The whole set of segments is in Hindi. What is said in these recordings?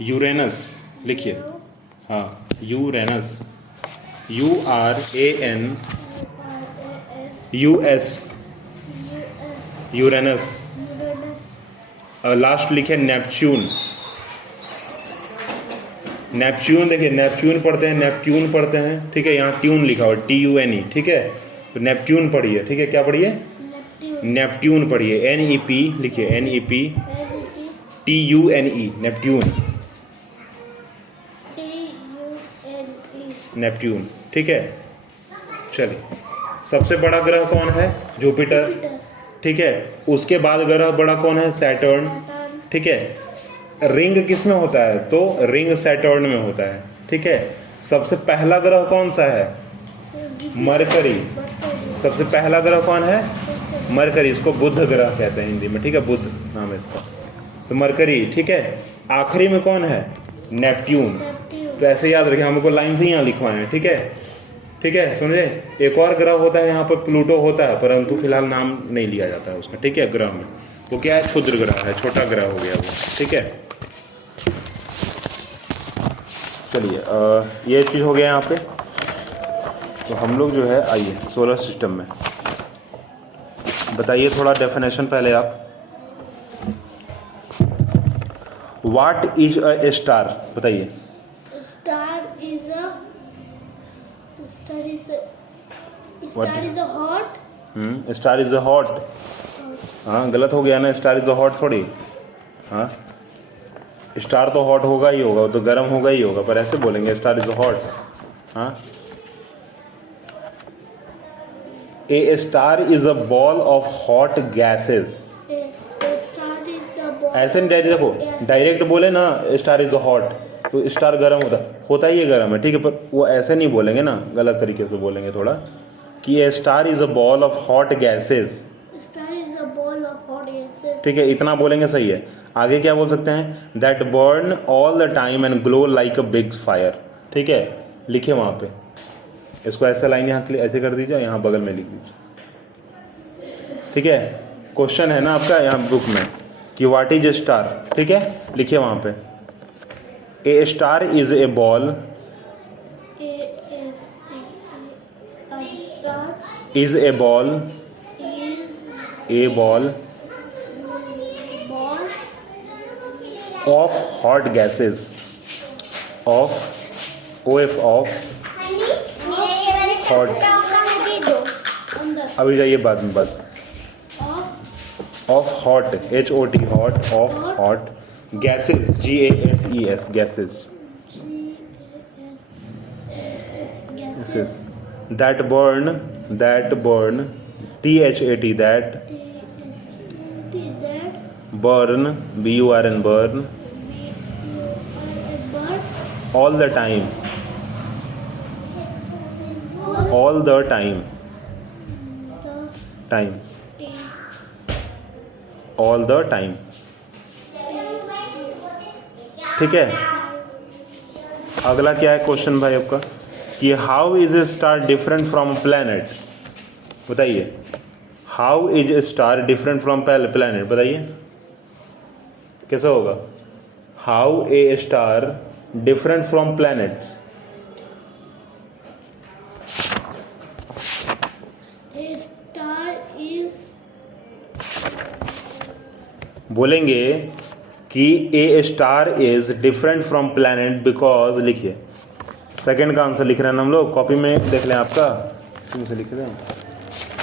यूरेनस लिखिए। हाँ, यूरेनस, URANUS, यूरेनस। लास्ट लिखे नेपच्यून। नेपच्यून देखिए, नेपच्यून पढ़ते हैं, नेपट्यून पढ़ते हैं, ठीक है। यहाँ ट्यून लिखा हुआ TUNE, ठीक है। तो नेपट्यून पढ़िए, ठीक है। क्या पढ़िए? नेपट्यून पढ़िए। NEP लिखिए, NEP TUNE, नेपट्यून, नेपट्यून, ठीक है। चलिए, सबसे बड़ा ग्रह कौन है? जुपिटर, ठीक है। उसके बाद ग्रह बड़ा कौन है? सैटर्न, ठीक है। रिंग किस में होता है? तो रिंग सैटर्न में होता है, ठीक है। सबसे पहला ग्रह कौन सा है? मरकरी। सबसे पहला ग्रह कौन है? मरकरी। इसको बुध ग्रह कहते हैं हिंदी में, ठीक है। बुध नाम है इसका, तो मरकरी, ठीक है। आखिरी में कौन है? नेपट्यून। तो ऐसे याद रखें, हमको लाइन से यहाँ लिखवाना है, ठीक है, ठीक है। समझे? एक और ग्रह होता है यहाँ पर, प्लूटो होता है, परंतु फिलहाल नाम नहीं लिया जाता है उसका, ठीक है। ग्रह में वो क्या है? क्षुद्र ग्रह है, छोटा ग्रह हो गया वो, ठीक है। चलिए, ये चीज़ हो गया यहाँ पे। तो हम लोग जो है, आइए सोलर सिस्टम में बताइए थोड़ा डेफिनेशन पहले आप। What is a star? बताइए। Star is a hot. Star is a hot. हाँ, गलत हो गया ना, स्टार इज अ हॉट थोड़ी। हाँ, स्टार तो हॉट होगा ही होगा, वो तो गर्म होगा ही होगा, पर ऐसे बोलेंगे स्टार इज अ हॉट। हाँ, a star is a ball of hot gases. ऐसे नहीं, देखो डायरेक्ट बोले ना स्टार इज अ हॉट, तो स्टार गर्म होता ही है, गर्म है, ठीक है। पर वो ऐसे नहीं बोलेंगे ना, गलत तरीके से बोलेंगे थोड़ा, कि a star is a ball of hot gases, ठीक है। इतना बोलेंगे, सही है। आगे क्या बोल सकते हैं? That burn all the time and glow like a big fire, ठीक है। लिखिए वहाँ पे, इसको ऐसा लाइन यहाँ ऐसे कर दीजिए, यहाँ बगल में लिख दीजिए, ठीक है। क्वेश्चन है ना आपका यहाँ बुक में कि व्हाट इज ए स्टार, ठीक है। लिखिए वहाँ पे, a star is a ball, is a ball, a ball of hot gases, of OF of hot, अभी जाइए बाद में, बाद of hot, HOT, hot, of hot gases, GASES, gases, gases that burn, THAT, that burn, BURN, burn all the time, all the time, time, all the time, ठीक है। अगला क्या है क्वेश्चन भाई आपका, कि how is a star different from planet? बताइए, how is a star different from planet? बताइए कैसे होगा? How a star different from planets? बोलेंगे कि a star is different from planet because, लिखिए, सेकंड का आंसर लिख रहे हैं हम लोग, कॉपी में देख लें आपका, इसमें से लिख रहे हैं।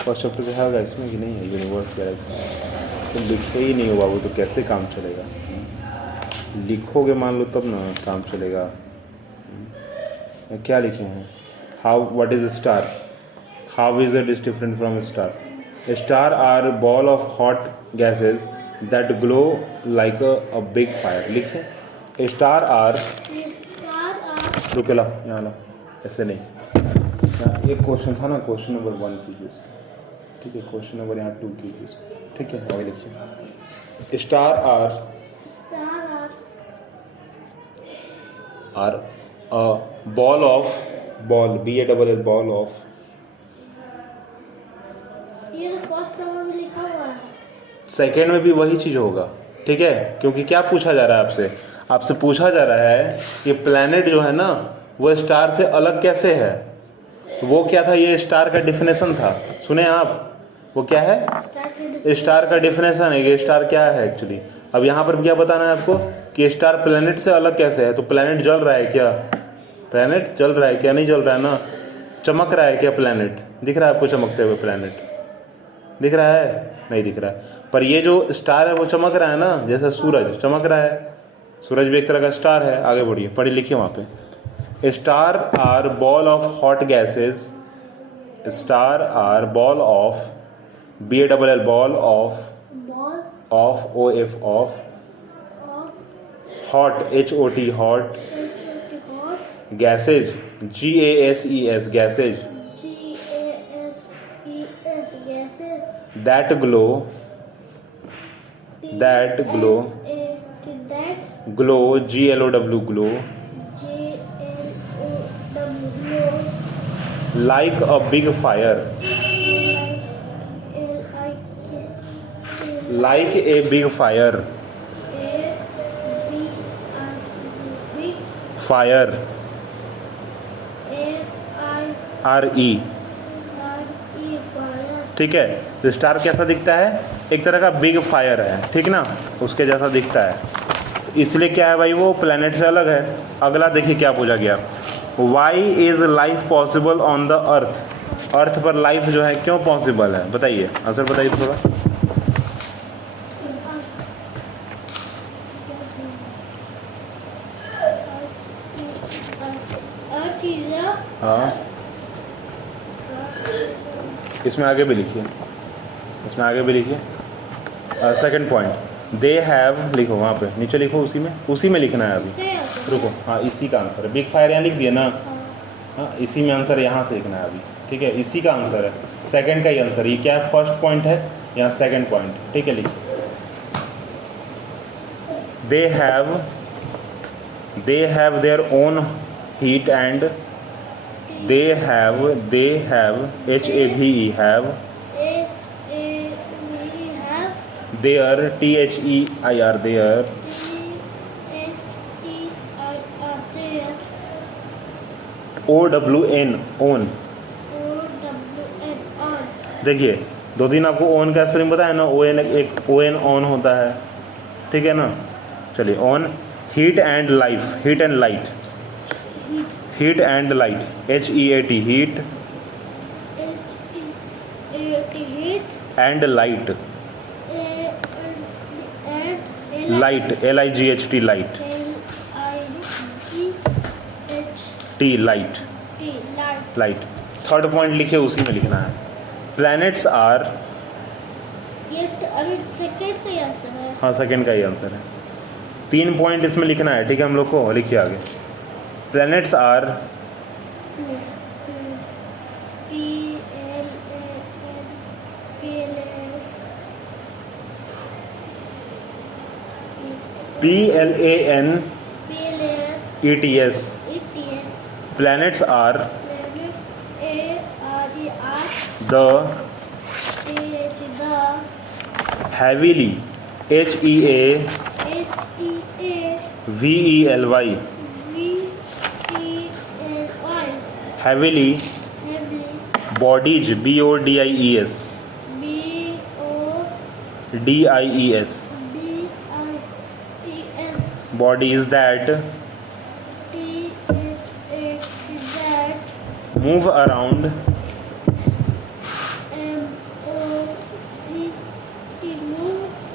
फर्स्ट चैप्टर से है इसमें कि नहीं है? यूनिवर्स गैलेक्सी तो लिखे ही नहीं हो बाबू, तो कैसे काम चलेगा? लिखोगे मान लो तब ना काम चलेगा। क्या लिखे हैं? How, what is a star? How is it different from a star? A star are ball of hot gases that glow like a big fire. लिखें, a star are, रुके ला, यहाँ ला, ऐसे नहीं, यहाँ एक क्वेश्चन था ना, क्वेश्चन नंबर 1 कीजिए, ठीक है। क्वेश्चन नंबर यहाँ 2 कीजिए, ठीक है। आगे लिखिए, star are a ball of, ball, BALL, ball of, ये तो फर्स्ट नंबर में लिखा हुआ है, सेकेंड में भी वही चीज़ होगा, ठीक है। क्योंकि क्या पूछा जा रहा है आपसे? आपसे पूछा जा रहा है कि प्लैनेट जो है ना वो स्टार से अलग कैसे है। तो वो क्या था, ये स्टार का डिफिनेशन था। सुने आप, वो क्या है, स्टार का डिफिनेशन है कि स्टार क्या है एक्चुअली। अब यहाँ पर क्या बताना है आपको कि स्टार प्लैनेट से अलग कैसे है। तो प्लैनेट जल रहा है क्या, प्लैनेट जल रहा है क्या, नहीं जल रहा है ना। चमक रहा है क्या प्लैनेट, दिख रहा है आपको चमकते हुए प्लैनेट, दिख रहा है, नहीं दिख रहा है। पर ये जो स्टार है वो चमक रहा है ना, जैसा सूरज चमक रहा है। सूरज भी एक तरह का स्टार है। आगे बढ़िए, पढ़िए लिखिए वहाँ पे। Star are ball of hot gases, star are ball of BALL ball of ball OF of of hot HOT hot hot gases GASES gases GASES gases that glow that GLOW glow GLOW like a big fire, like a big fire, fire RE, ठीक है। तो स्टार कैसा दिखता है, एक तरह का बिग फायर है, ठीक ना, उसके जैसा दिखता है। इसलिए क्या है भाई, वो प्लैनेट से अलग है। अगला देखिए क्या पूछा गया, why is life possible on the earth, earth पर लाइफ जो है क्यों पॉसिबल है, बताइए, आंसर बताइए थोड़ा। हाँ, इसमें आगे भी लिखिए, इसमें आगे भी लिखिए। सेकंड पॉइंट, दे हैव, लिखो वहाँ पे नीचे लिखो, उसी में लिखना है अभी, रुको। हाँ, इसी का आंसर है, बिग फायर यहाँ लिख दिया ना। हाँ, इसी में आंसर यहाँ से लिखना है अभी, ठीक है, इसी का आंसर है, सेकंड का ही आंसर। ये क्या है, फर्स्ट पॉइंट है, यहाँ सेकंड पॉइंट, ठीक है, लिखिए। They have their own heat and they have HAVE have their THEIR their OWN own। देखिए, दो दिन आपको ओन का स्पेलिंग बताया ना, ON एक ON ऑन होता है, ठीक है ना। चलिए, on, heat and life, heat and light, heat and light HEAT heat and light, light LIGHT light, light, light. Third point लिखिए, उसी में लिखना है। प्लैनेट्स आर, हाँ सेकंड का ही आंसर है। 3 पॉइंट इसमें लिखना है, ठीक है हम लोग को, लिखिए आगे। Planets are PLANETS, planets are the heavily HEAVELY heavily bodies BODIES bodies that move around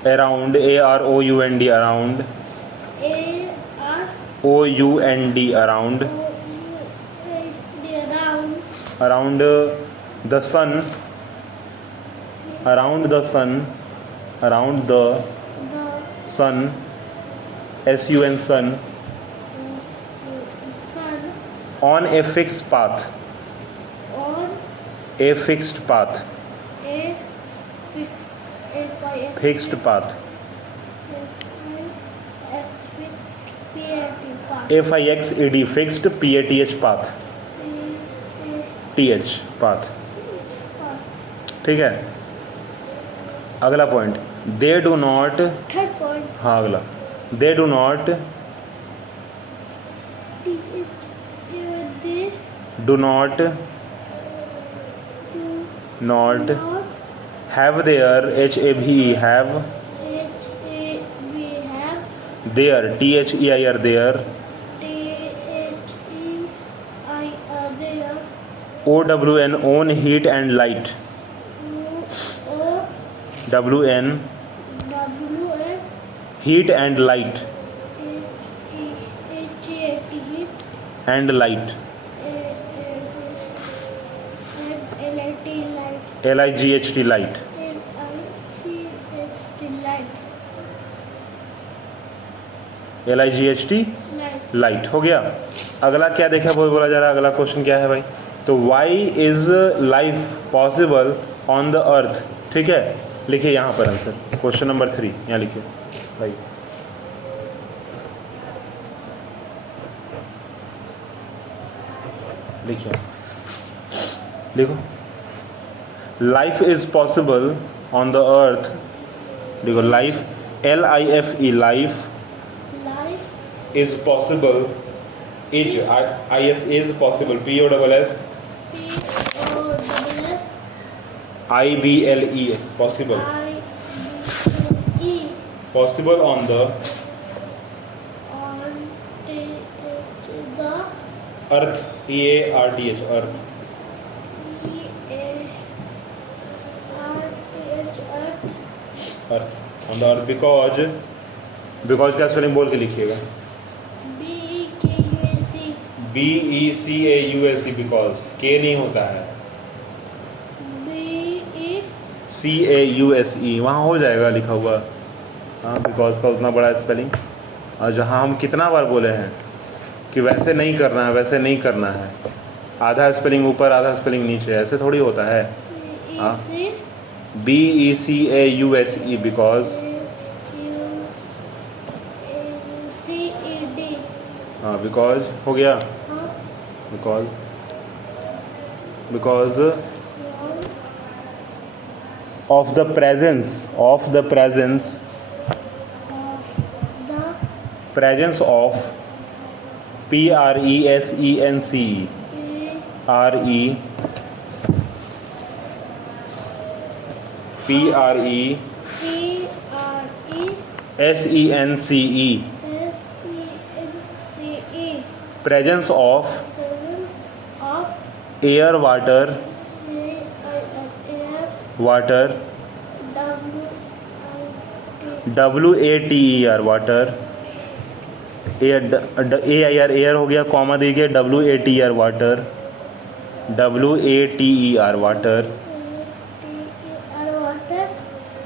around AROUND around OUND around the sun, around the sun, around the sun, SUN sun, on a fixed path, a fixed path, fixed path, FIXED fixed PATH path, TH path, ठीक है। अगला point, they do not, third point, हाँ अगला, they do not they do not do not not have their HAVE have we have their THEIR their there OWN own heat and light WN heat and light and light LIGHT light LIGHT light हो गया। अगला क्या देखा वो बोला जा रहा है, अगला क्वेश्चन क्या है भाई, तो why is life possible on the earth, ठीक है, लिखिए यहाँ पर आंसर क्वेश्चन नंबर 3 यहाँ लिखिए भाई, लिखिए लिखो, life is possible on the earth, देखो life LIFE life is possible is IS is possible POSS IBLE possible possible on the earth EARTH earth earth on the earth because क्या स्पेलिंग बोल के लिखिएगा BECAUSE बिकॉज के नहीं होता है CAUSE वहाँ हो जाएगा लिखा हुआ, हाँ बिकॉज का उतना बड़ा स्पेलिंग, और जहाँ हम कितना बार बोले हैं कि वैसे नहीं करना है वैसे नहीं करना है, आधा स्पेलिंग ऊपर आधा स्पेलिंग नीचे, ऐसे थोड़ी होता है, हाँ BECAUSE बिकॉज, हाँ बिकॉज हो गया, because of the presence of PRESENCE presence of air water WATER water AIR air हो गया, कॉमा देखिए WATER water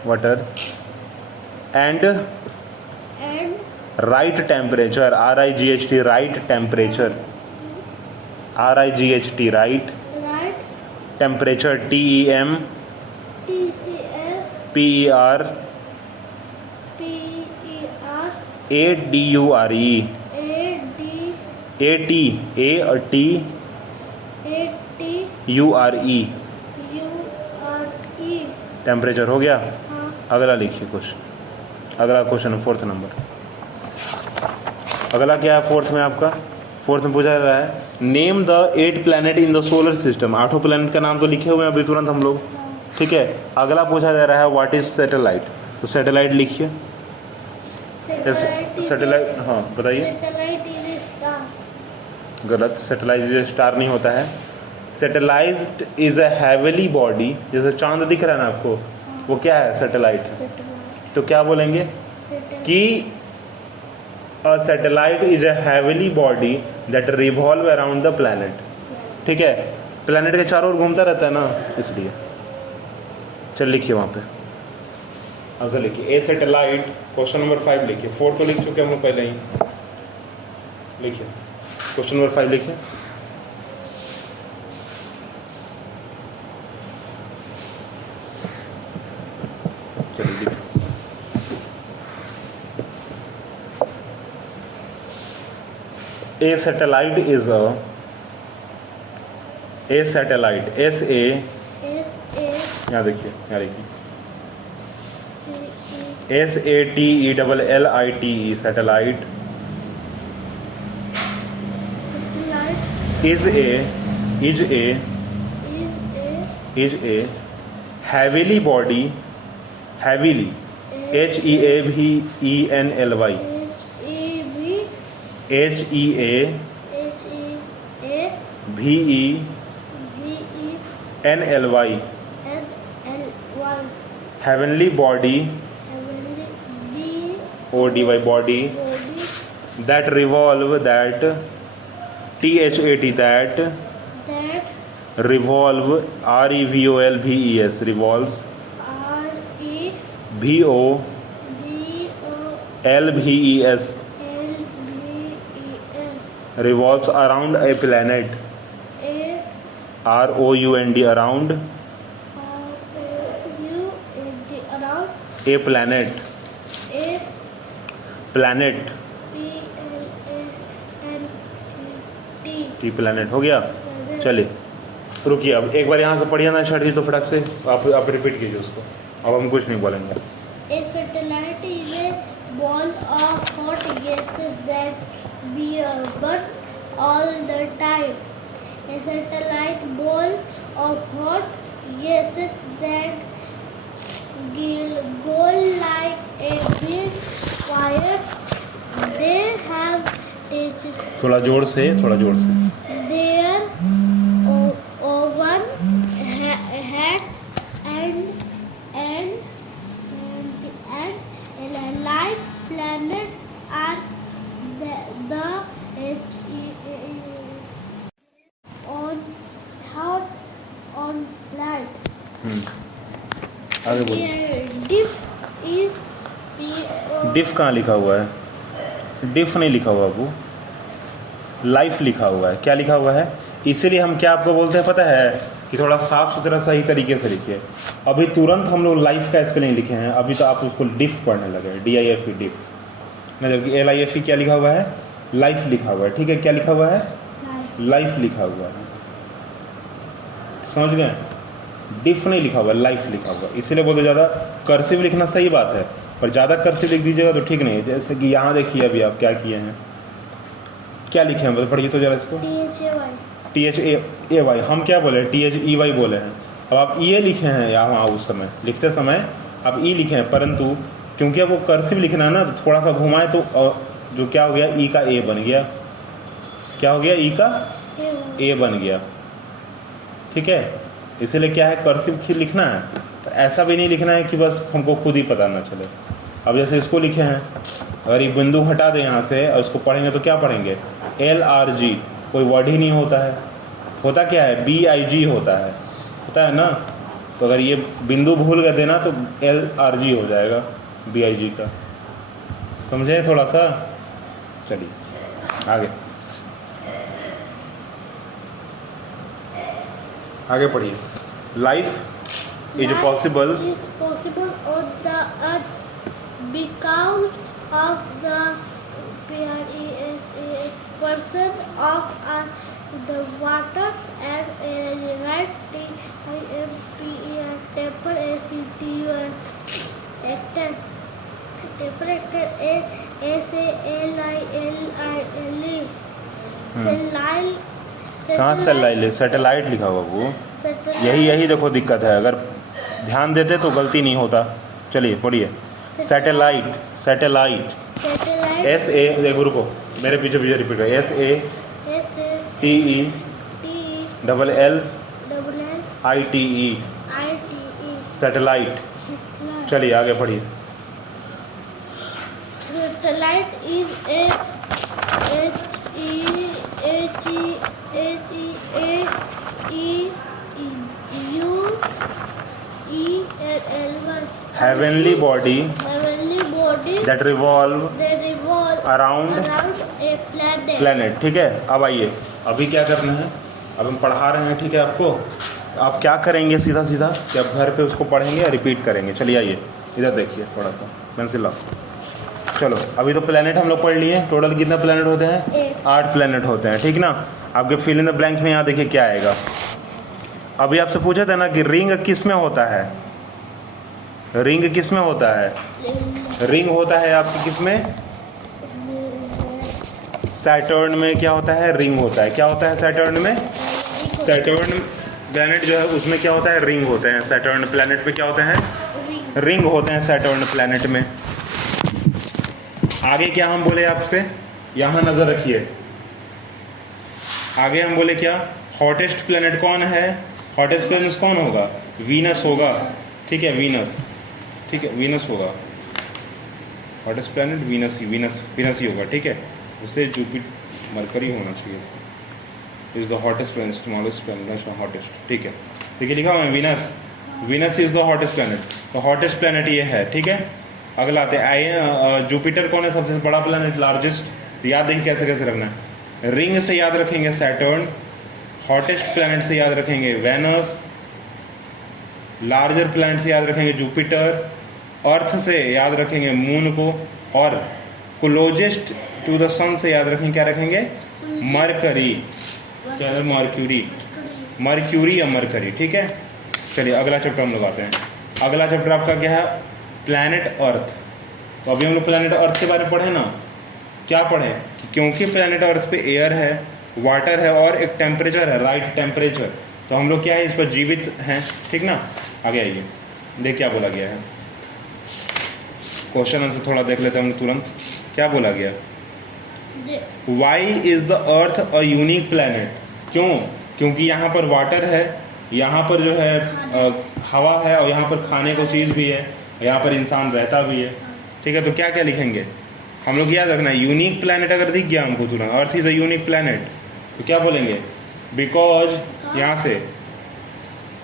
water and right temperature RIGHT right temperature RIGHT right temperature TEM PER ADURE ATURE temperature हो गया। अगला लिखिए क्वेश्चन, अगला क्वेश्चन है 4th नंबर, अगला क्या है 4th में आपका, 4th में पूछा जा रहा है name the 8 planet in the solar system, 8 planet का नाम तो लिखे हुए हैं अभी तुरंत हम लोग, ठीक है। अगला पूछा जा रहा है व्हाट इज सैटेलाइट, तो सैटेलाइट लिखिए, सैटेलाइट, हाँ बताइए, गलत, सैटेलाइट इज स्टार नहीं होता है, सैटेलाइज्ड इज अ हेवली बॉडी, जैसे चांद दिख रहा है ना आपको, वो क्या है सैटेलाइट, तो क्या बोलेंगे कि a satellite is a heavily body that revolve around the planet, ठीक है, प्लैनेट के चारों ओर घूमता रहता है ना, इसलिए। चल लिखिए वहाँ पे आंसर लिखिए, ए सैटेलाइट, क्वेश्चन नंबर 5 लिखिए, 4 तो लिख चुके हम लोग पहले ही, लिखिए क्वेश्चन नंबर 5 लिखिए, चलिए A satellite is a satellite SA, यहाँ देखिए, यहाँ देखिए SATELLITE satellite is a is a heavily body, heavily HEAVENLY, HEAVENLY, heavenly body, ODY body, that revolve, that THAT, that revolve, REVOLVES, revolves, VOLVES, revolves around a planet, ROUND, around a planet, planet, T planet हो गया। चलिए रुकिए, अब एक बार यहाँ से पढ़िए ना शर्जी तो फटक से आप रिपीट कीजिए उसको, अब हम कुछ नहीं बोलेंगे। A satellite is a ball of hot gases that burn all the time. A satellite ball of hot gases that go like a big fire. They have थोड़ा जोर से their own head and light planets are the on planet. आगे बोलिए। डिफ कहाँ लिखा हुआ है? डिफ नहीं लिखा हुआ वो, लाइफ लिखा हुआ है। क्या लिखा हुआ है? इसीलिए हम क्या आपको बोलते हैं पता है कि थोड़ा साफ सुथरा सही तरीके से लिखिए। अभी तुरंत हम लोग लाइफ का स्पेलिंग लिखे हैं, अभी तो आप उसको डिफ पढ़ने लगे, DIFE, डिफ। जबकि LIFE क्या लिखा हुआ है? लाइफ लिखा हुआ है। ठीक है, क्या लिखा हुआ है? लाइफ लिखा हुआ है, समझ गए? डिफ नहीं लिखा हुआ, लाइफ लिखा हुआ। इसीलिए बोलते ज़्यादा कर्सिव लिखना सही बात है, पर ज़्यादा कर्सिव लिख दीजिएगा तो ठीक नहीं है। जैसे कि यहाँ देखिए अभी आप क्या किए हैं, क्या लिखे हैं, बस पढ़िए तो जरा इसको। THAY, हम क्या बोले? THEY बोले हैं। अब आप E लिखे हैं यहाँ, वहाँ उस समय लिखते समय आप E लिखे हैं, परंतु क्योंकि अब वो कर्सिव लिखना है ना, तो थोड़ा सा घुमाए तो जो क्या हो गया, E का A बन गया। क्या हो गया? E का A बन गया। ठीक है, इसीलिए क्या है, कर्सिव लिखना है। तो ऐसा भी नहीं लिखना है कि बस हमको खुद ही पता ना चले। अब जैसे इसको लिखे हैं, अगर ये बिंदु हटा दें यहाँ से और उसको पढ़ेंगे तो क्या पढ़ेंगे? LRG, कोई वर्ड ही नहीं होता है। होता क्या है? BIG होता है ना। तो अगर ये बिंदु भूल गए देना तो LRG हो जाएगा BIG का। समझे थोड़ा सा? चलिए आगे पढ़िए। Life is possible on the earth because of the person of the water and right कहाँ सैटेलाइट लिखा हुआ वो, यही देखो दिक्कत है। अगर ध्यान देते तो गलती नहीं होता। चलिए पढ़िए। सैटेलाइट SA, देखो रुको मेरे पीछे रिपीट कर। SATELLITE, satellite. चलिए आगे पढ़िए। Satellite is a heavenly body that revolve around a planet। ठीक है, अब आइए, अभी क्या करना है, अब हम पढ़ा रहे हैं। ठीक है, आपको आप क्या करेंगे सीधा कि आप घर पे उसको पढ़ेंगे और रिपीट करेंगे। चलिए आइए इधर देखिए थोड़ा सा पेंसिल लाओ। चलो अभी तो प्लेनेट हम लोग पढ़ लिए। टोटल कितने प्लेनेट होते हैं? 8 प्लेनेट होते हैं। ठीक ना। आपके फिल इन द ब्लैंक्स में यहाँ देखिए क्या आएगा। अभी आपसे पूछा था ना कि रिंग किस में होता है? रिंग किस में होता है? रिंग होता है आपकी किस में? सैटर्न में क्या होता है, रिंग होता है। क्या होता है सैटर्न में? सैटर्न प्लैनेट जो है उसमें क्या होता है, रिंग होते हैं। सैटर्न प्लैनेट पे क्या होते हैं, रिंग होते हैं सैटर्न प्लैनेट में। आगे क्या हम बोले आपसे, यहाँ नजर रखिए, आगे हम बोले क्या, हॉटेस्ट प्लैनेट कौन है, हॉटेस्ट प्लैनेट कौन होगा, वीनस होगा। ठीक है, वीनस, ठीक है, वीनस होगा। हॉटेस्ट प्लैनेट वीनस ही होगा। ठीक है, उससे जुपिटर मरकरी होना चाहिए था। Is the hottest planet, smallest planet, hottest. ठीक है, ठीक है, लिखा हुआ है Venus is the hottest planet. तो हॉटेस्ट प्लैनेट ये है। ठीक है, अगला आते हैं जुपिटर कौन है सबसे बड़ा प्लैनेट, लार्जेस्ट। याद देखिए कैसे कैसे रखना है, रिंग से याद रखेंगे सैटर्न, हॉटेस्ट प्लैनेट से याद रखेंगे वेनस, लार्जर प्लैनेट से याद रखेंगे जुपिटर, अर्थ से याद रखेंगे मून को, और क्लोजेस्ट टू द सन से याद रखेंगे क्या रखेंगे, मरकरी। क्या है, मर्क्यूरी या मरकरी। ठीक है, चलिए अगला चैप्टर हम लोग आते हैं। अगला चैप्टर आपका क्या है, प्लैनेट अर्थ। तो अभी हम लोग प्लैनेट अर्थ के बारे में पढ़े ना, क्या पढ़े कि क्योंकि प्लैनेट अर्थ पे एयर है, वाटर है और एक टेम्परेचर है, राइट टेम्परेचर, तो हम लोग क्या है इस पर जीवित हैं। ठीक ना, आगे आइए देख क्या बोला गया है। क्वेश्चन आंसर थोड़ा देख लेते हैं हम तुरंत। क्या बोला गया, why is the earth a unique planet. क्यों, क्योंकि यहाँ पर वाटर है, यहाँ पर जो है हवा है, और यहाँ पर खाने को चीज़ भी है, यहाँ पर इंसान रहता भी है। ठीक है, तो क्या क्या लिखेंगे हम लोग, याद रखना है यूनिक प्लैनेट अगर दिख गया हमको तुरंत, earth is a unique planet, तो क्या बोलेंगे, बिकॉज, यहाँ से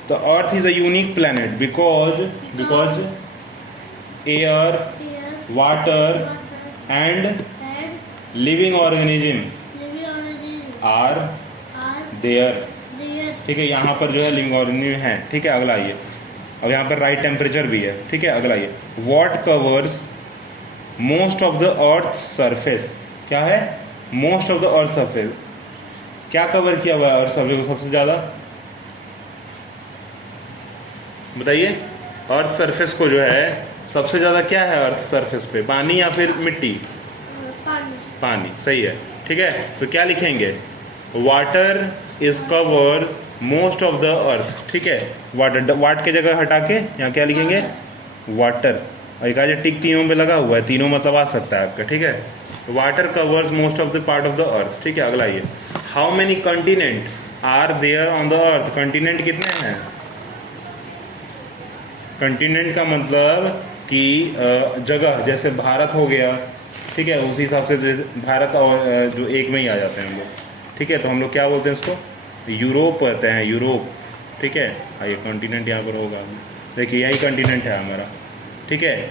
तो earth is a unique planet because air, water and living organism are there. ठीक है, यहाँ पर जो है लिविंग ऑर्गेनिज्म है। ठीक है, अगला आइए, अब यहाँ पर राइट टेम्परेचर भी है। ठीक है, अगला आइए, what covers most of the earth surface. क्या है, most of the earth surface, क्या कवर किया हुआ है अर्थ सरफेस को सबसे ज़्यादा, बताइए। अर्थ सरफेस को जो है सबसे ज़्यादा क्या है अर्थ सरफेस पे, पानी या फिर मिट्टी, पानी, सही है। ठीक है, तो क्या लिखेंगे, water is covers most of the earth. ठीक है, वाटर, वाट की जगह हटा के यहाँ क्या लिखेंगे, वाटर, और एक आज टिक तीनों पे लगा हुआ है, तीनों मतलब आ सकता है आपका। ठीक है, water covers most of the part of the earth. ठीक है, अगला ये, how many continent are there on the earth. Continent कितने हैं, कंटिनेंट का मतलब कि जगह, जैसे भारत हो गया। ठीक है, उसी हिसाब से भारत और जो एक में ही आ जाते हैं हम लोग। ठीक है, तो हम लोग क्या बोलते हैं इसको, यूरोप कहते हैं, यूरोप। ठीक है, ये कॉन्टिनेंट यहाँ पर होगा, देखिए यही कॉन्टिनेंट है हमारा। ठीक है,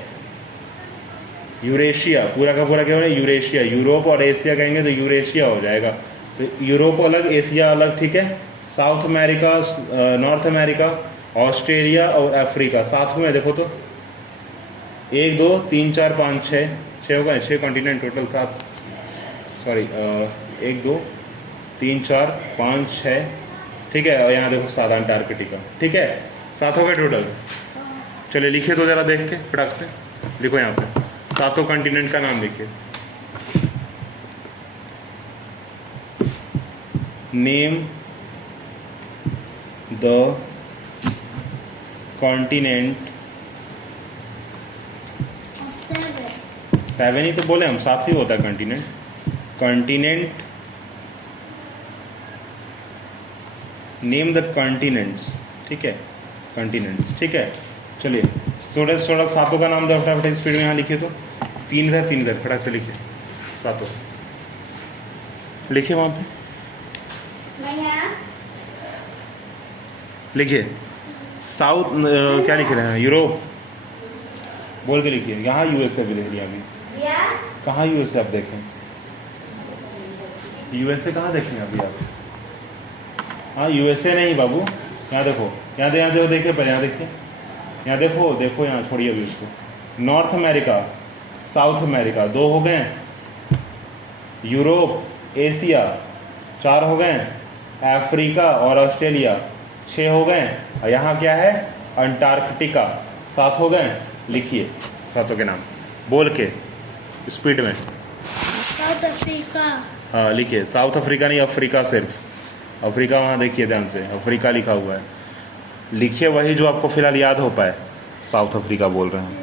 यूरेशिया, पूरा का पूरा क्या होगा, यूरेशिया, यूरोप और एशिया कहेंगे तो यूरेशिया हो जाएगा। तो यूरोप अलग, एशिया अलग। ठीक है, south America, north America, Australia और अफ्रीका साथ में, देखो तो 1 2 3 4 5 6 होगा, 6 कॉन्टिनेंट टोटल, 7, सॉरी 1 2 3 4 5 6। ठीक है, और यहाँ देखो 7 अंटार्कटिका। ठीक है, 7 हो गए टोटल। चलिए लिखिए तो ज़रा देख के फटाक से, देखो यहाँ पे 7 कॉन्टिनेंट का नाम लिखिए। नेम द कॉन्टिनेंट, 7 ही तो बोले हम, 7 ही होता है continent. Continent, name the continents. ठीक है, कॉन्टिनेंट्स। ठीक है, चलिए थोड़ा 7 का नाम दो फटाफट स्पीड में, यहाँ लिखिए तो 3 इधर फटाक से लिखिए, 7 लिखिए वहाँ पे, लिखिए। साउथ क्या लिख रहे हैं, यूरोप बोल के लिखिए। यहाँ यूएसए भी लिख लिया अभी, कहाँ यूएसए आप देखें, यूएसए कहाँ देखें अभी आप, हाँ यूएसए नहीं बाबू, यहाँ देखो, यहाँ देखो, देखिए पहले यहाँ देखिए, यहाँ देखो यहाँ, छोड़िए अभी उसको। नॉर्थ अमेरिका, साउथ अमेरिका 2 हो गए, यूरोप, एशिया 4 हो गए, अफ्रीका और ऑस्ट्रेलिया 6 हो गए, और यहाँ क्या है, अंटार्कटिका 7 हो गए। लिखिए 7 के नाम बोल के स्पीड में। साउथ अफ्रीका, हाँ लिखिए, साउथ अफ्रीका नहीं, अफ्रीका सिर्फ। अफ्रीका वहाँ देखिए ध्यान से, अफ्रीका लिखा हुआ है। लिखिए वही जो आपको फिलहाल याद हो पाए। साउथ अफ्रीका बोल रहे हैं।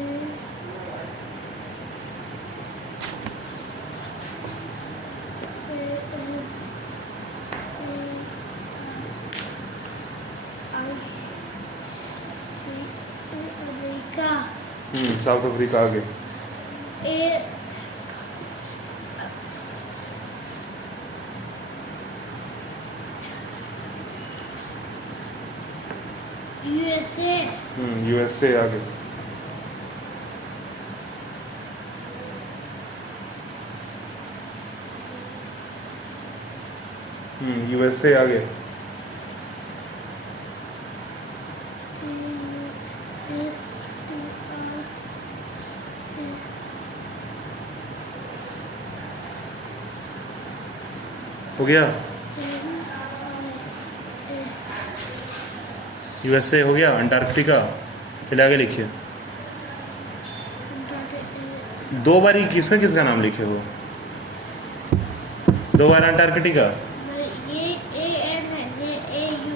साउथ अफ्रीका आगे। USA, यूएसए आगे। यूएसए आगे। हो गया, यूएसए हो गया। अंटार्कटिका, चलिए आगे लिखिए। दो बार ही किसका किसका नाम लिखे हो? दो बार अंटार्कटिका। ये AN है, ये AU।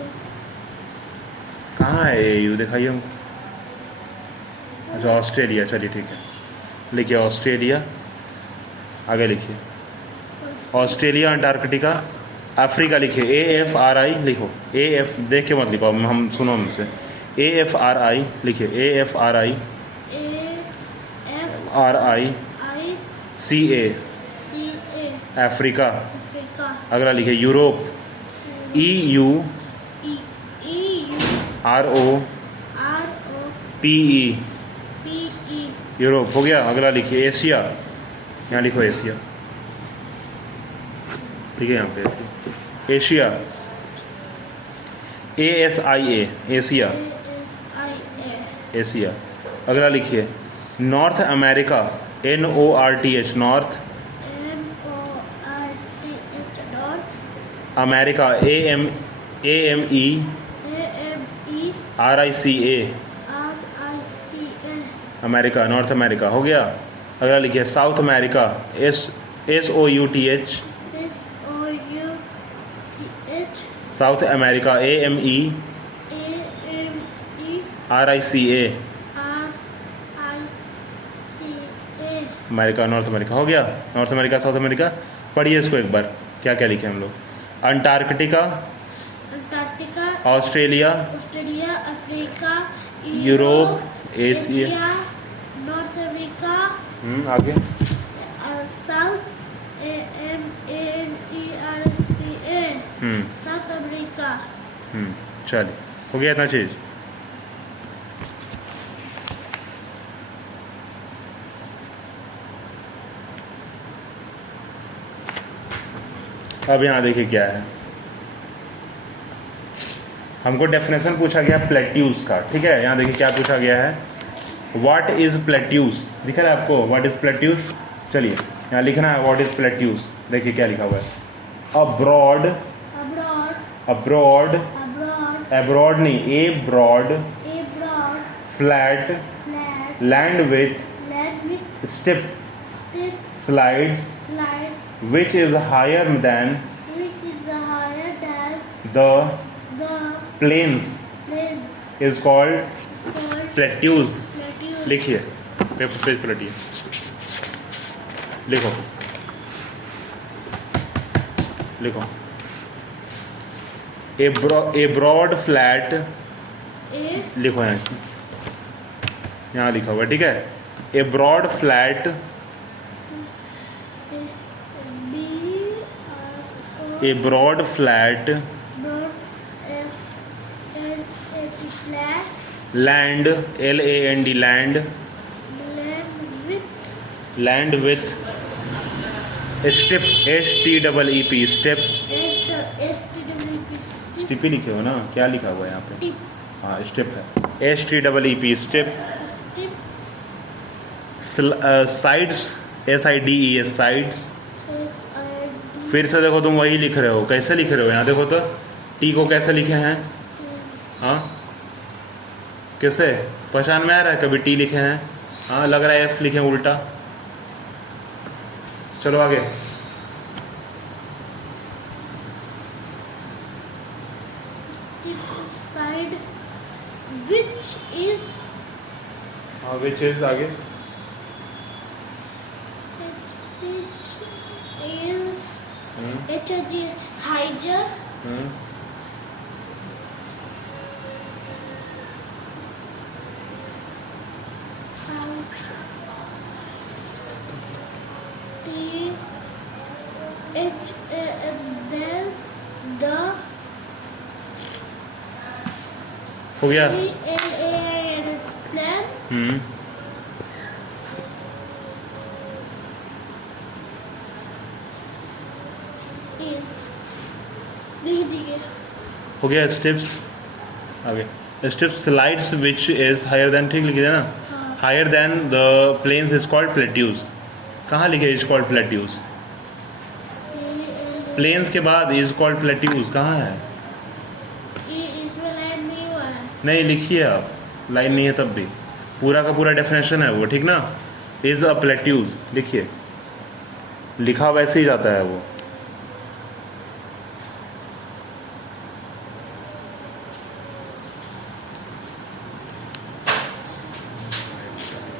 कहाँ है एयू, दिखाइए हमको। अच्छा ऑस्ट्रेलिया, चलिए ठीक है। लिखिए ऑस्ट्रेलिया, आगे लिखिए। ऑस्ट्रेलिया, अंटार्कटिका, अफ्रीका लिखिए। AFRI लिखो। AF देख के मत लिखो, हम सुनो हमसे। AFRI लिखिए। AFRI CA Africa. अफ्रीका। अगला लिखिए यूरोप। EU ROPE यूरोप हो गया। अगला लिखिए एशिया, यहाँ लिखो एशिया, ठीक है यहाँ पे एशिया। ASIA Asia, Asia. अगला लिखिए north America. NORTH north America. AME RICA America, north America हो गया। अगला लिखिए south America. SOUTH south America. AME RICA America, north America हो गया। North America, south America. पढ़िए इसको एक बार, क्या क्या लिखे हम लोग। Antarctica, Australia, Africa, Europe, Asia, north America, आगे साउथ AMERICA साउथ अमेरिका। चलिए हो गया इतना चीज़। अब यहाँ देखिए क्या है, हमको डेफिनेशन पूछा गया प्लेट्यूस का, ठीक है। यहाँ देखिए क्या पूछा गया है, व्हाट इज प्लेट्यूस, दिख रहा है आपको व्हाट इज प्लेट्यूस। चलिए यहाँ लिखना है व्हाट इज प्लेट्यूस। देखिए क्या लिखा हुआ है, अब्रॉड, अब्रॉड, अब्रॉड नहीं, a broad, flat land with step slides which is higher than the plains is called plateaus। लिखिए पेज पलटिए, लिखो लिखो ए ब्रॉड फ्लैट, लिखो यहाँ से, यहाँ लिखा हुआ है, ठीक है। A broad flat, a broad flat land, LAND land, land with step, STEEP step, स्टिप ही लिखे हो ना, क्या लिखा हुआ है यहाँ पे, हाँ स्टेप है, STEEP step. Sides, SIDES sides. फिर से देखो तुम वही लिख रहे हो, कैसे लिख रहे हो, यहाँ देखो तो टी को कैसे लिखे हैं, हाँ कैसे पहचान में आ रहा है, कभी टी लिखे हैं, हाँ लग रहा है एफ लिखे हैं उल्टा। चलो आगे, Pacific side, which is हाँ विच इज आगे HG higher. Then the हो गया plan is लीजिए हो गया स्टेप्स आगे steps slides which is higher than ठीक लिख दिया ना हाँ higher than the plains is called plateaus कहाँ लिखे इज कॉल्ड प्लेट्यूज प्लेन्स के बाद इज कॉल्ड प्लेट्यूज कहाँ है इसमें लाइन नहीं हुआ है नहीं लिखिए आप लाइन नहीं है तब भी पूरा का पूरा डेफिनेशन है वो ठीक ना इज अ प्लेट्यूज लिखिए लिखा वैसे ही जाता है वो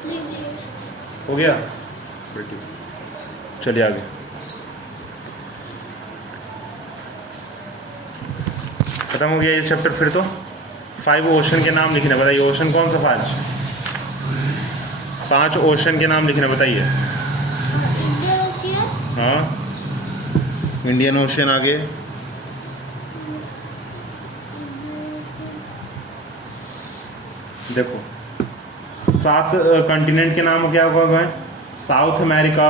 लीजिए हो गया चलिए आगे खत्म हो गया ये चैप्टर फिर तो 5 ओशन के नाम लिखने बताइए ओशन कौन सा 5 ओशन के नाम लिखने बताइए इंडियन ओशियन हाँ इंडियन ओशन आगे देखो 7 कॉन्टिनेंट के नाम क्या हुआ है south America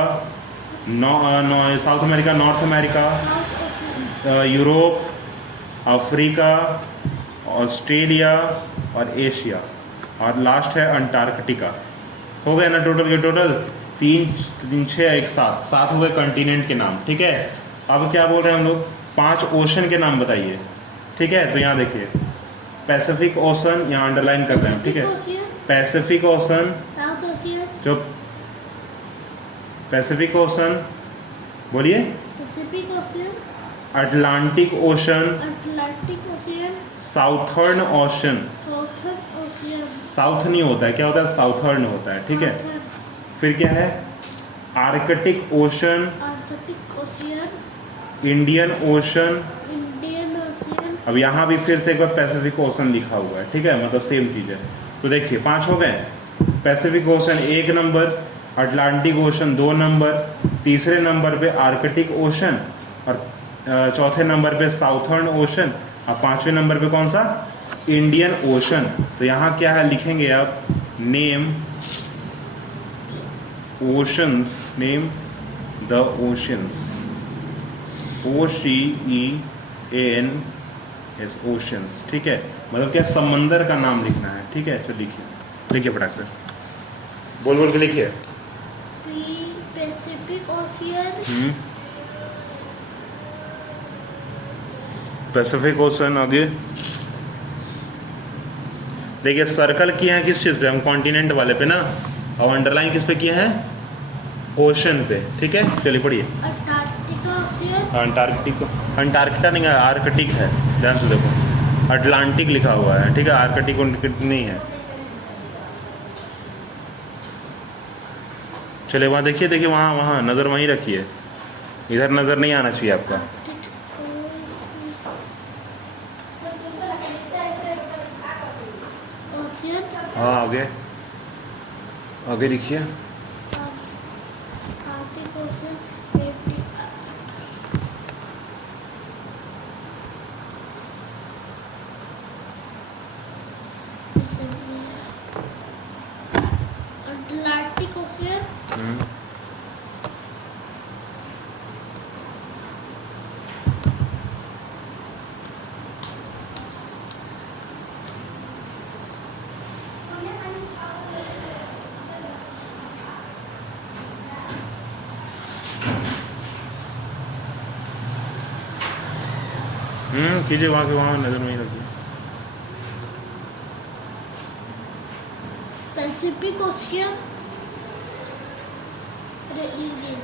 south America north America Europe Africa Australia और एशिया और लास्ट है अंटार्कटिका हो गए ना टोटल के टोटल 3 6 एक सात हो गए कॉन्टिनेंट के नाम ठीक है अब क्या बोल रहे हैं हम लोग 5 ओशन के नाम बताइए ठीक है तो यहाँ देखिए पैसिफिक ओशन यहाँ अंडरलाइन कर रहे हैं ठीक है पैसिफिक ओशन साउथ ओशियन जो पैसिफिक ओशन बोलिए Pacific ocean Atlantic ocean Atlantic ocean southern ocean southern ocean south नहीं होता है क्या होता है साउथर्न होता है ठीक है फिर क्या है Arctic ocean Arctic ocean Indian ocean Indian ocean अब यहाँ भी फिर से एक बार पैसिफिक ओशन लिखा हुआ है ठीक है मतलब सेम चीज़ है तो देखिए 5 हो गए Pacific ocean 1 number Atlantic ocean 2 number तीसरे नंबर पे आर्कटिक ओशन और चौथे नंबर पे साउथर्न ओशन और 5वें नंबर पे कौन सा इंडियन ओशन तो यहाँ क्या है लिखेंगे आप name oceans name the oceans OCEANS oceans ठीक है मतलब क्या समंदर का नाम लिखना है ठीक है चलो लिखिए फटाक से बोल के लिखिए पैसिफिक ओशियन पैसिफिक ओशन आगे देखिए सर्कल किए हैं किस चीज़ पे हम कॉन्टिनेंट वाले पे ना और अंडरलाइन किस पे किए हैं ओशन पे ठीक है चलिए पढ़िए अंटार्कटिका ओशियन अंटार्कटिका नहीं है आर्कटिक है ध्यान से देखो अटलांटिक लिखा हुआ है ठीक है आर्कटिक नहीं है चलिए वहाँ देखिए वहाँ नज़र वहीं रखिए इधर नज़र नहीं आना चाहिए आपका ओशियन हाँ आगे लिखिए आर्कटिक ओशियन अटलांटिक ओशियन कीजिए वहाँ के वहाँ नज़र नहीं रखिए Pacific ocean Indian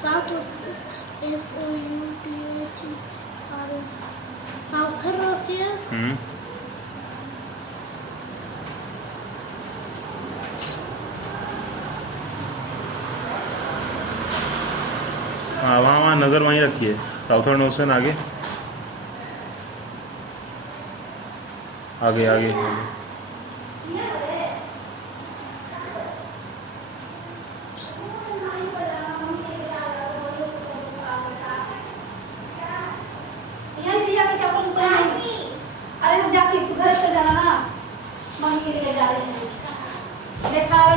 south SOUTHER Southern Ocean. हाँ वहाँ नज़र वहीं रखिए, साउथर्न ओशन आगे आगे आगे आगे।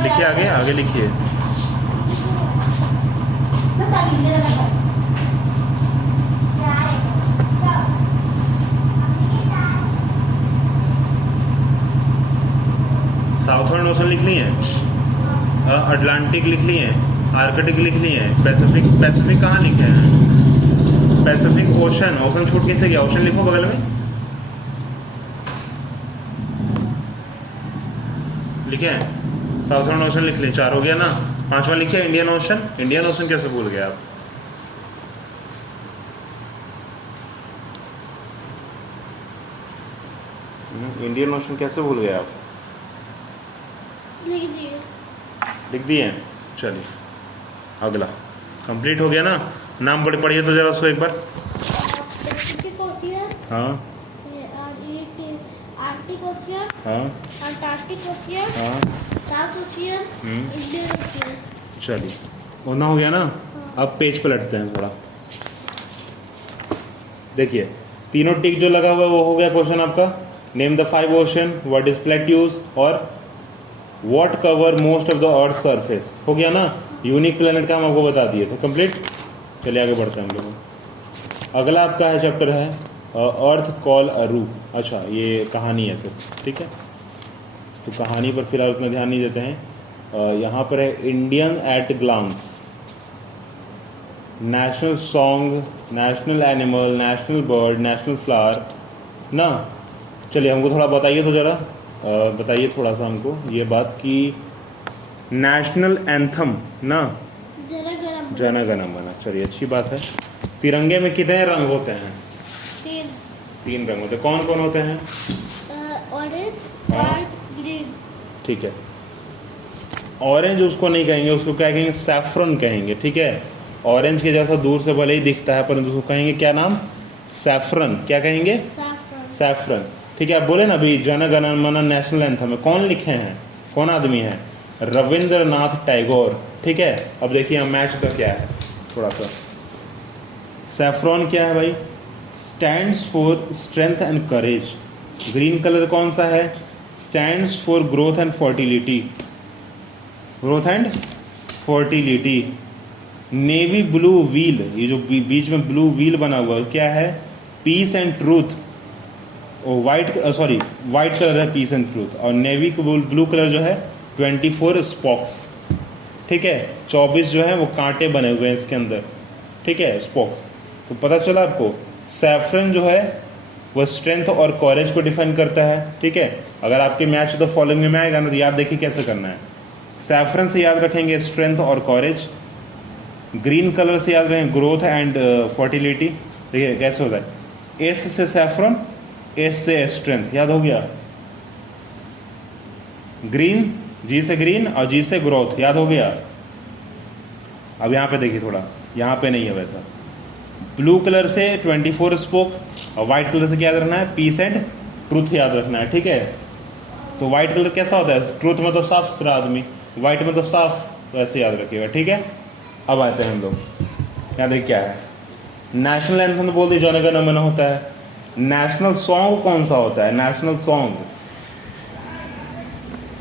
लिखिए आगे आगे लिखिए। साउथर्न ओशन लिख ली है, अटलांटिक लिख ली है, आर्कटिक लिख ली है, पैसिफिक। पैसिफिक कहाँ लिखे हैं? पैसिफिक ओशन, ओशन छूट कैसे गया? ओशन लिखो बगल में, लिखे हैं साउथर्न ओशन लिख लें, 4 हो गया ना। 5वां लिखिए इंडियन ओशन। इंडियन ओशन कैसे भूल गए आप? इंडियन ओशन कैसे भूल गए आप? लिख दिए। चलिए अगला कंप्लीट हो गया ना। नाम पढ़िए तो जरा उसको एक बार। पैसिफिक ओशियन, हाँ आर्कटिक ओशियन, हाँ अंटार्कटिक ओशियन, हाँ। South ocean, Indian ocean. चलिए उतना हो गया ना। अब पेज पलटते हैं थोड़ा। देखिए तीनों टिक जो लगा हुआ है वो हो गया क्वेश्चन आपका। Name the 5 ocean, what is plateaus और what cover most of the earth surface. हो गया ना। यूनिक प्लेनेट का हम आपको बता दिए थे। कंप्लीट। चलिए आगे बढ़ते हैं हम लोग। अगला आपका है चैप्टर है अर्थ कॉल अरू। अच्छा ये कहानी है सिर्फ, ठीक है। तो कहानी पर फिलहाल उतना ध्यान नहीं देते हैं। यहाँ पर है Indian at glance, national song, national animal, national bird, national flower ना। चलिए हमको थोड़ा बताइए तो ज़रा बताइए थोड़ा सा हमको ये बात कि नेशनल एंथम ना जन गण मन। चलिए अच्छी बात है। तिरंगे में कितने रंग होते हैं? 3 रंग होते हैं। कौन कौन होते हैं? ऑरेंज, हाँ। White, green. ठीक है। ऑरेंज उसको नहीं कहेंगे, उसको क्या कहेंगे? सैफरन कहेंगे, ठीक है। ऑरेंज के जैसा दूर से भले ही दिखता है परंतु उसको कहेंगे क्या नाम? सैफरन। क्या कहेंगे? सैफरन। ठीक है। आप बोले ना अभी जन गण मन नेशनल एंथम है, कौन लिखे हैं? कौन आदमी है? रविंद्रनाथ टैगोर। ठीक है। अब देखिए मैच का क्या है थोड़ा सा। सैफरन क्या है भाई? Stands for strength and courage. Green colour कौन सा है? Stands for growth and fertility. Growth and fertility. Navy blue wheel, ये जो बीच में ब्लू व्हील बना हुआ है क्या है? Peace and truth. White colour है पीस एंड ट्रूथ। और नेवी ब्लू कलर जो है 24 स्पॉक्स। ठीक है। 24 जो है वो कांटे बने हुए हैं इसके अंदर, ठीक है, स्पॉक्स। तो पता चला आपको सैफरन जो है वो स्ट्रेंथ और कॉरेज को डिफाइन करता है, ठीक है। अगर आपके मैच द फॉलोइंग में आएगा ना तो याद देखिए कैसे करना है। सैफरन से याद रखेंगे स्ट्रेंथ और कॉरेज, ग्रीन कलर से याद रखेंगे ग्रोथ एंड फर्टिलिटी। देखिए कैसे होता है। एस से सैफरन, एस से स्ट्रेंथ, याद हो गया। ग्रीन, जी से ग्रीन और जी से ग्रोथ, याद हो गया। अब यहाँ पे देखिए थोड़ा, यहाँ पे नहीं है वैसा। ब्लू कलर से 24 स्पोक और वाइट कलर से क्या याद रखना है? पीस एंड ट्रूथ याद रखना है, ठीक है। तो वाइट कलर कैसा होता है? ट्रूथ मतलब साफ सुथरा आदमी, वाइट मतलब साफ, तो ऐसे याद रखिएगा, ठीक है। अब आते हैं हम लोग, यहाँ देखिए क्या है। नेशनल एंथम तो बोल दिए जन गण मन होता है। नेशनल सॉन्ग कौन सा होता है? नेशनल सॉन्ग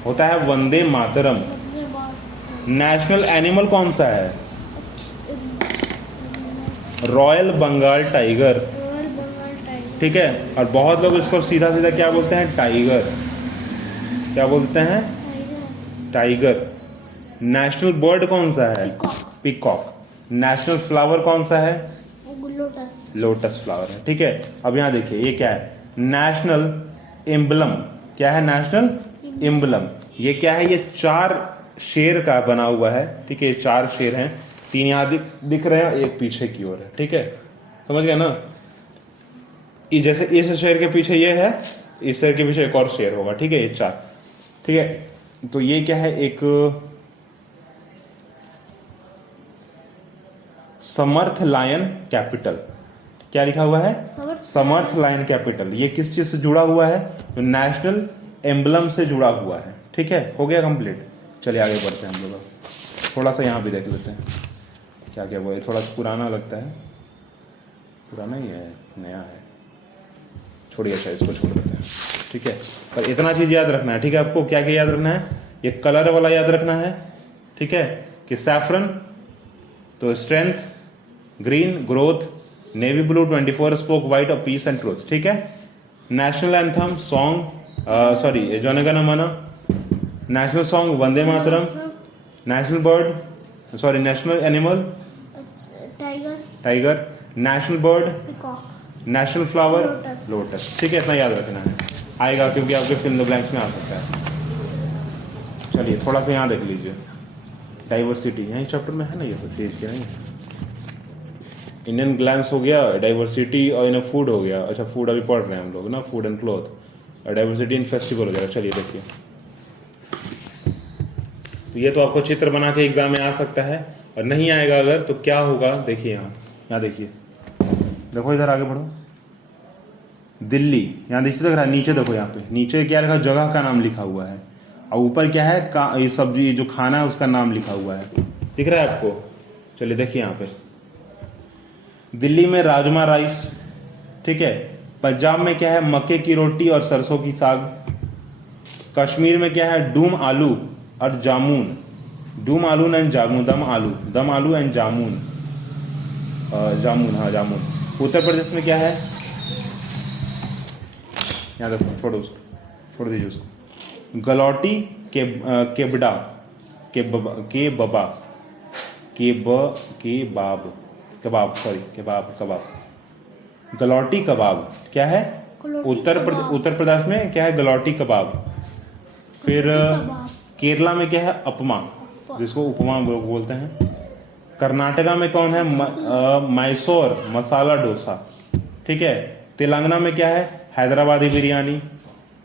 होता है वंदे मातरम। नेशनल एनिमल कौन सा है? रॉयल बंगाल टाइगर, ठीक है। और बहुत लोग इसको सीधा सीधा क्या बोलते हैं? टाइगर। क्या बोलते हैं? टाइगर। नेशनल बर्ड कौन सा है? पीकॉक। नेशनल फ्लावर कौन सा है? लोटस। लोटस फ्लावर है, ठीक है। अब यहाँ देखिए ये क्या है? National emblem. क्या है? National emblem. ये क्या है? ये 4 शेर का बना हुआ है, ठीक है। 4 शेर हैं 3 यहाँ दिख रहे हैं, एक पीछे की ओर है, ठीक है, समझ गए ना। ये जैसे इस शेर के पीछे ये है, इस शेर के पीछे एक और शेर होगा, ठीक है, ये 4, ठीक है। तो ये क्या है, एक समर्थ लायन कैपिटल, क्या लिखा हुआ है, समर्थ लायन कैपिटल। ये किस चीज से जुड़ा हुआ है, तो नेशनल एम्बलम से जुड़ा हुआ है, ठीक है। हो गया कंप्लीट। चलिए आगे बढ़ते हैं हम लोग। थोड़ा सा यहाँ भी देख लेते हैं क्या क्या वो है, थोड़ा पुराना लगता है, पुराना ही है, नया है, छोड़िए, अच्छा इसको छोड़ देते हैं, ठीक है। पर इतना चीज़ याद रखना है, ठीक है। आपको क्या क्या याद रखना है, ये कलर वाला याद रखना है, ठीक है, कि सैफरन तो strength, green growth, navy blue 24 spoke white और पीस एंड ट्रूथ, ठीक है। National anthem song, sorry Jana Gana Mana, national song Vande Mataram, national bird, sorry national animal tiger, tiger, national bird, peacock, national flower lotus. Lotus, ठीक है। इतना याद रखना है, आएगा क्योंकि आपके फिल द ब्लैंक्स में आ सकता है। चलिए थोड़ा सा यहाँ देख लीजिए, डाइवर्सिटी यही चैप्टर में है ना, ये सब पेज क्या है, इंडियन ग्लैंस हो गया, डाइवर्सिटी और इन फूड हो गया। अच्छा फूड अभी पढ़ रहे हैं हम लोग ना, फूड एंड क्लॉथ, और डाइवर्सिटी इन फेस्टिवल हो जाएगा। चलिए देखिए, तो ये तो आपको चित्र बना के एग्जाम में आ सकता है, और नहीं आएगा अगर तो क्या होगा, देखिए यहाँ देखिए, देखो इधर आगे बढ़ो, दिल्ली, यहाँ नीचे दिख रहा है, नीचे देखो, यहाँ पे नीचे क्या लिखा, जगह का नाम लिखा हुआ है, और ऊपर क्या है, ये सब्जी जो खाना है उसका नाम लिखा हुआ है, दिख रहा है आपको। चलिए देखिए यहाँ पे, दिल्ली में राजमा राइस, ठीक है। पंजाब में क्या है, मक्के की रोटी और सरसों की साग। कश्मीर में क्या है, डूम आलू और जामुन, डूम आलू एंड जामुन, दम आलू एंड जामुन, जामुन, हाँ जामुन। उत्तर प्रदेश में क्या है, यहाँ देखो, छोड़ दीजिए उसको, गलौटी केबड़ा, कबाब, गलौटी कबाब क्या है, उत्तर प्रदेश में क्या है, गलौटी कबाब। फिर केरला में क्या है, अपमा, जिसको उपमा बोलते हैं। कर्नाटका में कौन है, मैसूर मसाला डोसा, ठीक है। तेलंगाना में क्या है, हैदराबादी बिरयानी।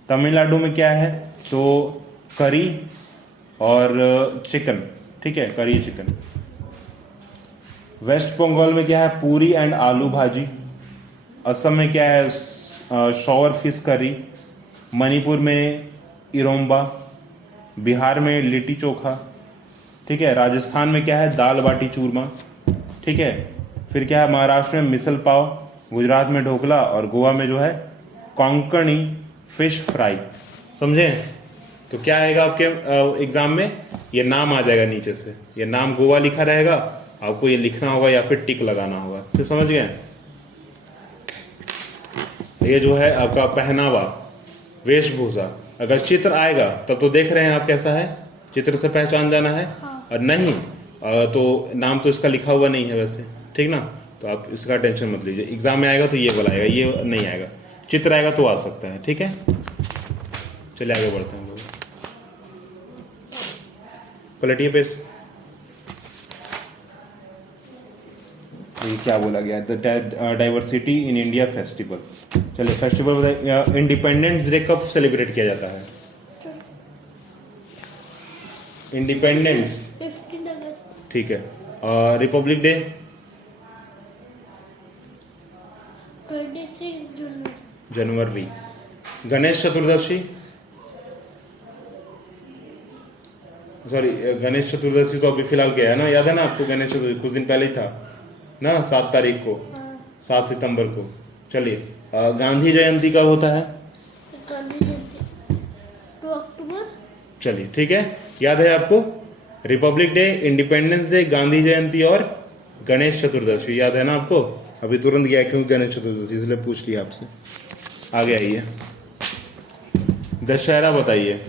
तमिलनाडु में क्या है, तो करी और चिकन, ठीक है, करी चिकन। वेस्ट बंगाल में क्या है, पूरी एंड आलू भाजी। असम में क्या है, शॉवर फिश करी। मणिपुर में इरोम्बा। बिहार में लिट्टी चोखा, ठीक है। राजस्थान में क्या है, दाल बाटी चूरमा, ठीक है। फिर क्या है, महाराष्ट्र में मिसल पाव, गुजरात में ढोकला, और गोवा में जो है कोंकणी फिश फ्राई, समझे। तो क्या आएगा आपके एग्जाम में, ये नाम आ जाएगा नीचे से, ये नाम गोवा लिखा रहेगा, आपको ये लिखना होगा या फिर टिक लगाना होगा, तो समझ गए। ये जो है आपका पहनावा, वेशभूषा। अगर चित्र आएगा तब तो देख रहे हैं आप कैसा है, चित्र से पहचान जाना है, और नहीं तो नाम तो इसका लिखा हुआ नहीं है वैसे, ठीक ना। तो आप इसका टेंशन मत लीजिए, एग्जाम में आएगा तो ये वाला आएगा, ये नहीं आएगा। चित्र आएगा तो आ सकता है, ठीक है। चलिए आगे बढ़ते हैं लोग, पलटिए पेज। ये क्या बोला गया, the diversity in India festival. चलिए फेस्टिवल बताइए, इंडिपेंडेंस डे कब सेलिब्रेट किया जाता है, इंडिपेंडेंस 15 अगस्त, ठीक है। और रिपब्लिक डे 26 जनवरी। गणेश चतुर्दशी, सॉरी गणेश चतुर्दशी तो अभी फिलहाल गया है ना, याद है ना आपको, गणेश चतुर्दशी कुछ दिन पहले ही था ना, 7 तारीख को, 7 सितंबर को। चलिए गांधी जयंती कब होता है, गांधी जयंती 2 अक्टूबर। चलिए ठीक है, याद है आपको, republic day, independence day, Gandhi Jayanti और गणेश चतुर्दशी, याद है ना आपको। अभी तुरंत गया क्योंकि गणेश चतुर्दशी, इसलिए पूछ लिया आपसे। आगे आइए, दशहरा बताइए।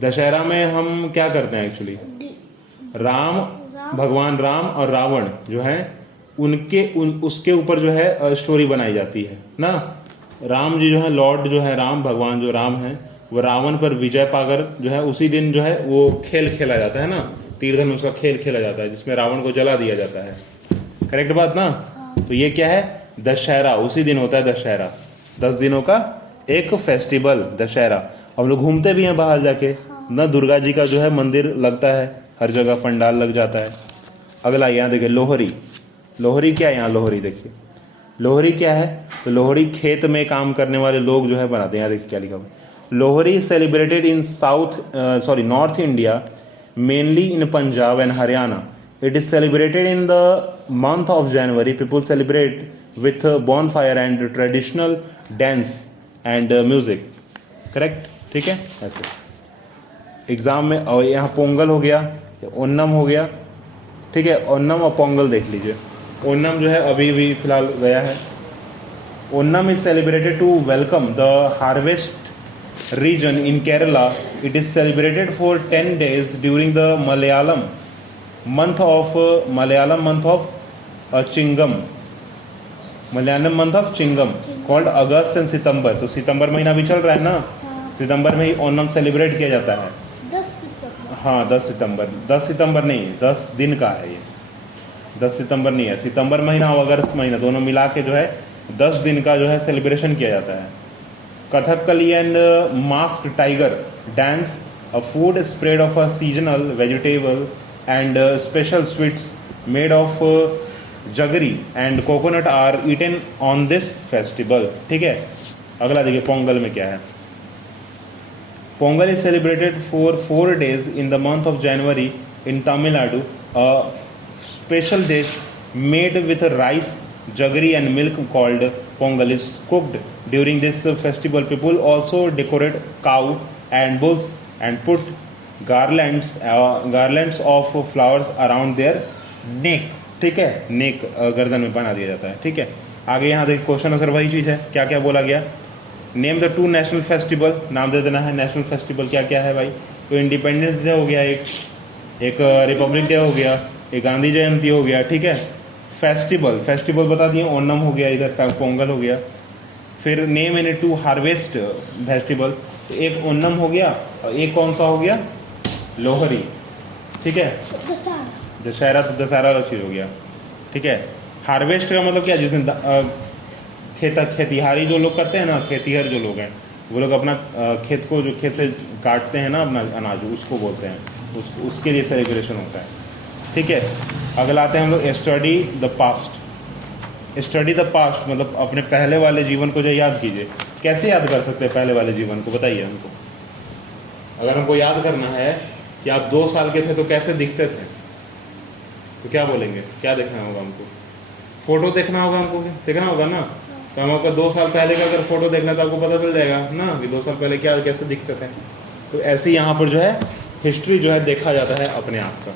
दशहरा में हम क्या करते हैं एक्चुअली, भगवान राम और रावण जो है उसके ऊपर जो है स्टोरी बनाई जाती है ना। राम जी जो है, लॉर्ड जो है राम, भगवान जो राम है, वो रावण पर विजय पाकर जो है उसी दिन जो है वो खेल खेला जाता है ना, तीर धनुष का खेल खेला जाता है जिसमें रावण को जला दिया जाता है। करेक्ट बात ना? तो ये क्या है? दशहरा, उसी दिन होता है दशहरा। 10 दिनों का एक फेस्टिवल दशहरा। हम लोग घूमते भी हैं बाहर जाके ना, दुर्गा जी का जो है मंदिर लगता है, हर जगह पंडाल लग जाता है। अगला यहाँ देखिए लोहरी। लोहरी क्या है? यहाँ लोहरी देखिए, लोहरी क्या है? तो लोहरी खेत में काम करने वाले लोग जो है बनाते हैं। यहाँ देखिए क्या लिखा हुआ है, Lohri celebrated in north India, mainly in Punjab and Haryana. It is celebrated in the month of January. People celebrate with bonfire and traditional dance and music. Correct, ठीक है। ऐसे एग्जाम में, और यहाँ पोंगल हो गया, ओनम हो गया, ठीक है। ओनम और पोंगल देख लीजिए। ओनम जो है अभी भी फिलहाल गया है। Onam is celebrated to welcome the harvest region in Kerala. It is celebrated for 10 days during the Malayalam month of Chingam. Malayalam month of Chingam called August and September. तो सितंबर महीना भी चल रहा है ना, सितंबर में ही ओनम सेलिब्रेट किया जाता है। 10 सितंबर। हाँ 10 सितंबर, 10 सितंबर नहीं, 10 दिन का है ये, 10 सितंबर नहीं है। सितंबर महीना और अगस्त महीना दोनों मिला के जो है 10 दिन का जो है सेलिब्रेशन किया जाता है। Kathakali and mask tiger dance, a food spread of a seasonal vegetable and special sweets made of jaggery and coconut are eaten on this festival. ठीक है। अगला देखिए पोंगल में क्या है। Pongal is celebrated for 4 days in the month of January in Tamil Nadu. Special dish made with rice, jaggery and milk called pongal is cooked during this festival. People also decorate cow and bulls and put garlands of flowers around their neck. ठीक है, नेक गर्दन में बना दिया जाता है। ठीक है। आगे यहाँ देखिए क्वेश्चन आंसर वही चीज़ है। क्या क्या बोला गया? Name the 2 national festival. नाम दे देना है नेशनल फेस्टिवल क्या क्या है भाई। तो इंडिपेंडेंस डे हो गया, एक रिपब्लिक डे हो गया, एक गांधी जयंती हो गया। ठीक है। फेस्टिवल बता दिए, ओनम हो गया, इधर पोंगल हो गया। फिर नेम एनी 2 हार्वेस्ट फेस्टिवल, तो एक ओनम हो गया और एक कौन सा हो गया? लोहरी। ठीक है। दशहरा तो दशहरा वाला चीज़ हो गया। ठीक है। हार्वेस्ट का मतलब क्या? जिसमें खेतिहारी जो लोग करते हैं ना, खेतीहर जो लोग हैं वो लोग अपना खेत को, जो खेत से काटते हैं ना अपना अनाज, उसको बोलते हैं, उसके लिए सेलिब्रेशन होता है। ठीक है। अगला आते हैं हम लोग study the past. Study the past मतलब अपने पहले वाले जीवन को जो याद कीजिए। कैसे याद कर सकते हैं पहले वाले जीवन को? बताइए हमको। अगर हमको याद करना है कि आप 2 साल के थे तो कैसे दिखते थे, तो क्या बोलेंगे? क्या देखना होगा हमको? फोटो देखना होगा हमको, देखना होगा ना। तो हम आपका 2 साल पहले का अगर फोटो देखना तो आपको पता चल जाएगा ना कि 2 साल पहले क्या कैसे दिखते थे। तो ऐसे यहाँ पर जो है हिस्ट्री जो है देखा जाता है अपने आप का।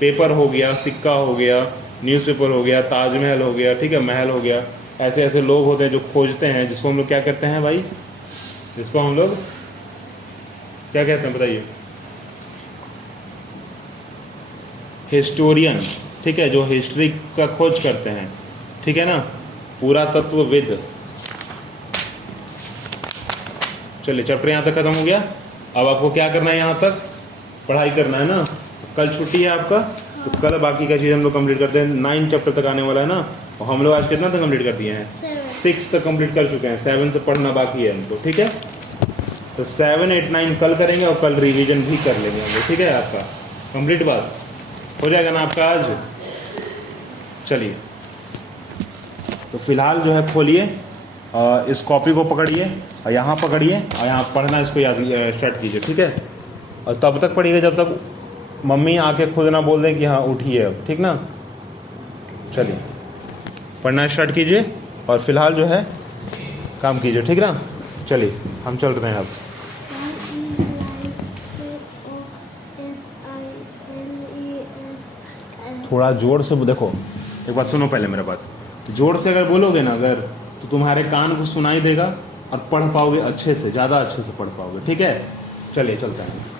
पेपर हो गया, सिक्का हो गया, न्यूज़पेपर हो गया, ताजमहल हो गया, ठीक है, महल हो गया। ऐसे ऐसे लोग होते हैं जो खोजते हैं, जिसको हम लोग क्या कहते हैं भाई? जिसको हम लोग क्या कहते हैं बताइए? हिस्टोरियन। ठीक है, जो हिस्ट्री का खोज करते हैं। ठीक है ना, पुरातत्वविद। चलिए चैप्टर यहाँ तक खत्म हो गया। अब आपको क्या करना है? यहाँ तक पढ़ाई करना है ना। कल छुट्टी है आपका, तो कल बाकी का चीज़ हम लोग कंप्लीट करते हैं। 9 चैप्टर तक आने वाला है ना, और हम लोग आज कितना तक कंप्लीट कर दिए हैं? 6 तक कंप्लीट कर चुके हैं। 7 से पढ़ना बाकी है हमको। ठीक है, तो 7, 8, 9 कल करेंगे और कल रिवीजन भी कर लेंगे हम लोग। ठीक है, आपका कंप्लीट बात हो जाएगा ना आपका आज। चलिए, तो फिलहाल जो है खोलिए, इस कॉपी को पकड़िए और यहाँ पकड़िए और यहाँ पढ़ना इसको याद स्टार्ट कीजिए। ठीक है, और तब तक पढ़िएगा जब तक मम्मी आके खुद ना बोल दें कि हाँ उठिए अब। ठीक ना, चलिए पढ़ना स्टार्ट कीजिए और फिलहाल जो है काम कीजिए। ठीक ना, चलिए हम चल रहे हैं अब। थोड़ा जोर से देखो, एक बात सुनो पहले मेरा बात। जोर से अगर बोलोगे ना अगर, तो तुम्हारे कान को सुनाई देगा और पढ़ पाओगे अच्छे से, ज़्यादा अच्छे से पढ़ पाओगे। ठीक है, चलिए चलते हैं।